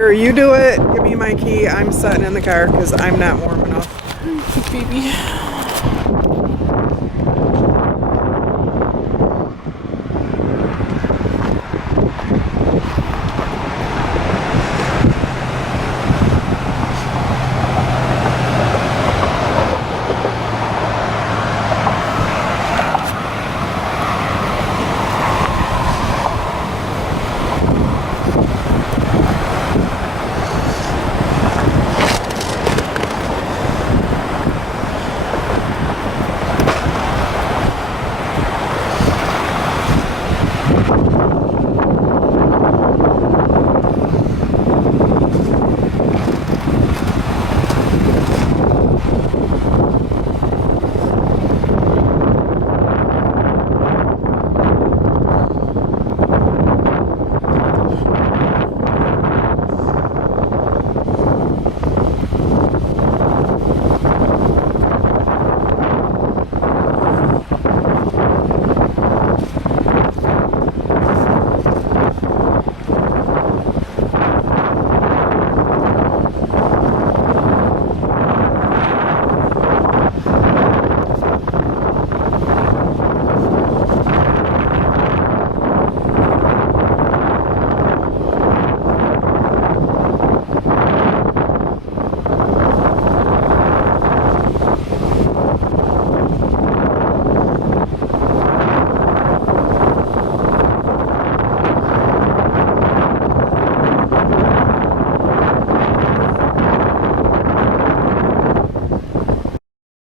Here, you do it. Give me my key. I'm sitting in the car because I'm not warm enough. Baby.